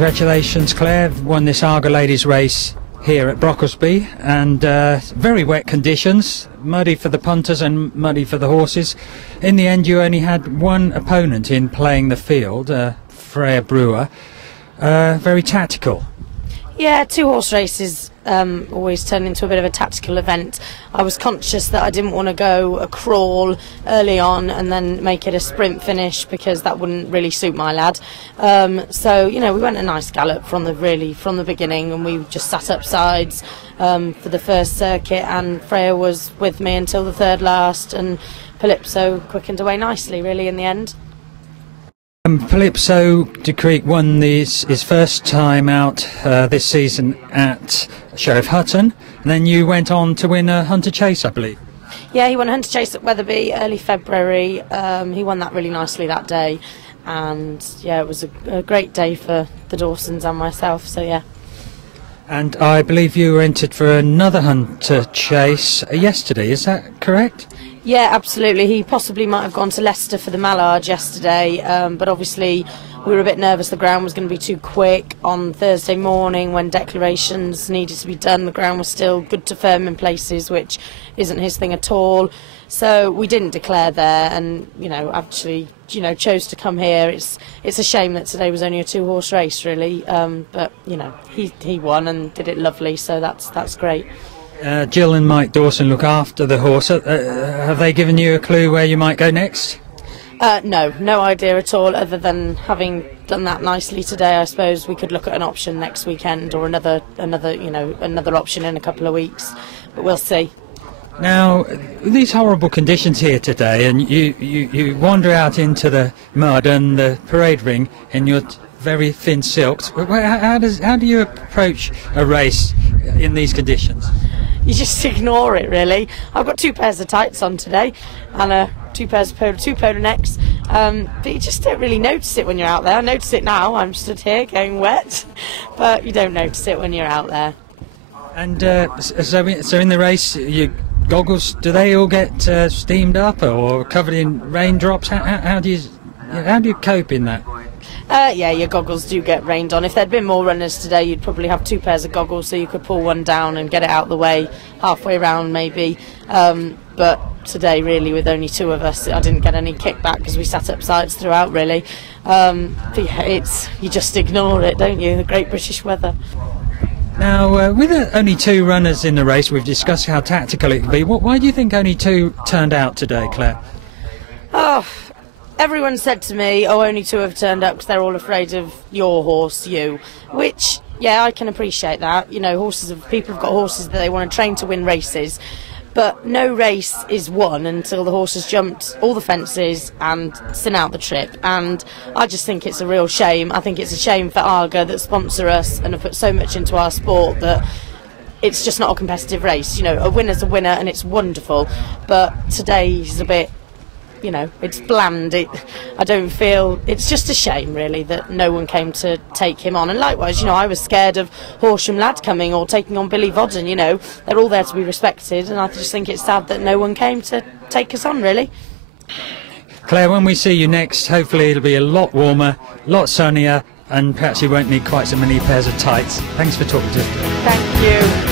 Congratulations, Claire. Won this Arga Ladies race here at Brocklesby, and very wet conditions, muddy for the punters and muddy for the horses. In the end, you only had one opponent in playing the field, Freya Brewer. Very tactical. Yeah, two horse races always turn into a bit of a tactical event. I was conscious that I didn't want to go a crawl early on and then make it a sprint finish, because that wouldn't really suit my lad. So, you know, we went a nice gallop from the beginning, and we just sat up sides for the first circuit, and Freya was with me until the third last, and Palypso quickened away nicely really in the end. Palypso de Creek won his first time out this season at Sheriff Hutton, and then you went on to win a Hunter Chase, I believe. Yeah, he won a Hunter Chase at Wetherby early February. He won that really nicely that day, and yeah, it was a great day for the Dawsons and myself, so yeah. And I believe you were entered for another Hunter Chase yesterday, is that correct? Yeah, absolutely. He possibly might have gone to Leicester for the Mallard yesterday, but obviously we were a bit nervous the ground was going to be too quick. On Thursday morning, when declarations needed to be done, the ground was still good to firm in places, which isn't his thing at all. So we didn't declare there, and actually chose to come here. It's a shame that today was only a two-horse race, really, but he won and did it lovely, so that's great. Jill and Mike Dawson look after the horse. Have they given you a clue where you might go next? No idea at all, other than having done that nicely today. I suppose we could look at an option next weekend, or another option in a couple of weeks, but we'll see. Now, these horrible conditions here today, and you wander out into the mud and the parade ring in your very thin silks. How do you approach a race in these conditions? You just ignore it, really. I've got two pairs of tights on today, and two polo necks, but you just don't really notice it when you're out there. I notice it now. I'm stood here going wet, but you don't notice it when you're out there. And so in the race, your goggles, do they all get steamed up or covered in raindrops? How do you cope in that? Yeah, your goggles do get rained on. If there'd been more runners today, you'd probably have two pairs of goggles, so you could pull one down and get it out of the way halfway round maybe. But today, really, with only two of us, I didn't get any kickback because we sat up sides throughout, really. But yeah, you just ignore it, don't you? The great British weather. Now, with only two runners in the race, we've discussed how tactical it can be. Why do you think only two turned out today, Claire? Oh, everyone said to me, only two have turned up because they're all afraid of your horse, you. Which, yeah, I can appreciate that. People have got horses that they want to train to win races. But no race is won until the horse has jumped all the fences and seen out the trip. And I just think it's a real shame. I think it's a shame for Arga that sponsor us and have put so much into our sport that it's just not a competitive race. A winner's a winner and it's wonderful. But today's a bit, it's bland. I don't feel, it's just a shame really that no one came to take him on. And likewise, I was scared of Horsham Lad coming or taking on Billy Vodden. They're all there to be respected, and I just think it's sad that no one came to take us on, really. Claire, when we see you next, hopefully it'll be a lot warmer, a lot sunnier, and perhaps you won't need quite so many pairs of tights. Thanks for talking to us. Thank you.